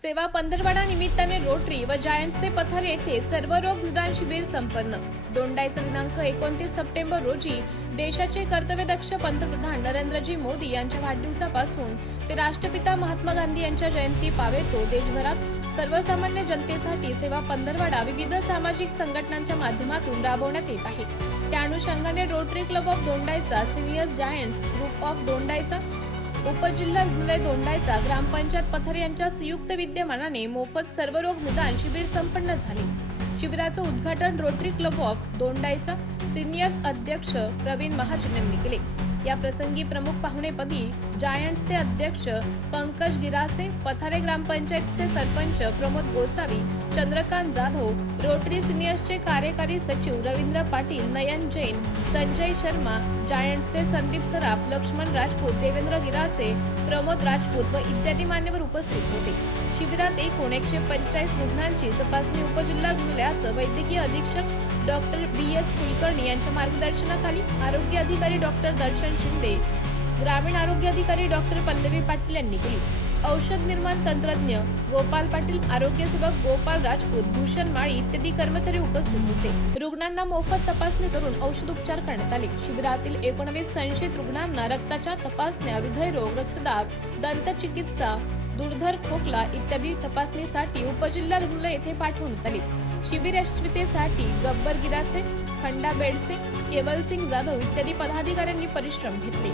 सेवा पंधरवडा निमित्ताने रोटरी व जायंट्सचे पथर येथे सर्व रोग निदान शिबिर संपन्न. दोंडाईचा दिनांक एकोणतीस सप्टेंबर रोजी देशाचे कर्तव्यदक्ष पंतप्रधान नरेंद्रजी मोदी यांच्या वाढदिवसापासून ते राष्ट्रपिता महात्मा गांधी यांच्या जयंती पावेतो. देशभरात सर्वसामान्य जनतेसाठी सेवा पंधरवडा विविध सामाजिक संघटनांच्या माध्यमातून राबवण्यात येत आहे. त्या अनुषंगाने rotary club of Dondaicha seniors giants group of Dondaicha उपजिल्हा रुग्णालय दोंडायचा ग्रामपंचायत पथर यांच्या संयुक्त विद्यमानाने मोफत सर्वरोग निदान शिबिर संपन्न झाले. शिबिराचं उद्घाटन rotary club of Dondaicha seniors अध्यक्ष प्रवीण महाजन यांनी केले. या प्रसंगी प्रमुख पाहुणेपदी जायंट्सचे अध्यक्ष पंकज गिरासे पथारे ग्रामपंचायतचे सरपंच प्रमोद गोसावी चंद्रकांत जाधव रोटरी सिनियर्सचे कार्यकारी सचिव रवींद्र पाटील नयन जैन संजय शर्मा जायंट्सचे संदीप सराफ लक्ष्मण राजपूत देवेंद्र गिरासे प्रमोद राजपूत व इत्यादी मान्यवर उपस्थित होते. शिबिरात एकूण एकशे पंचेचाळीस रुग्णांची तपासणी उपजिल्हा रुग्णालयाचं वैद्यकीय अधीक्षक डॉक्टर बी एस कुलकर्णी यांच्या मार्गदर्शनाखाली आरोग्य अधिकारी डॉक्टर दर्शन शिंदे ग्रामीण आरोग्य अधिकारी डॉक्टर पल्लवी पाटील यांनी केली. औषध निर्माण तंत्रज्ञ गोपाल पाटील आरोग्य सेवक गोपाल राजपूत भूषण माळी इत्यादी कर्मचारी उपस्थित होते. रुग्णांना मोफत तपासणी करून औषध उपचार करण्यात आले. शिबिरातील एकोणवीस संशयित रुग्णांना रक्ताच्या तपासण्या हृदयरोग रक्तदाब दंतचिकित्सा दुर्धर खोकला इत्यादी तपासणीसाठी उपजिल्हा रुग्णालय येथे पाठवण्यात आले. शिबिर यशस्वीतेसाठी गब्बर गिरासे खंडा बेडसे केवल सिंग जाधव इत्यादी पदाधिकाऱ्यांनी परिश्रम घेतले.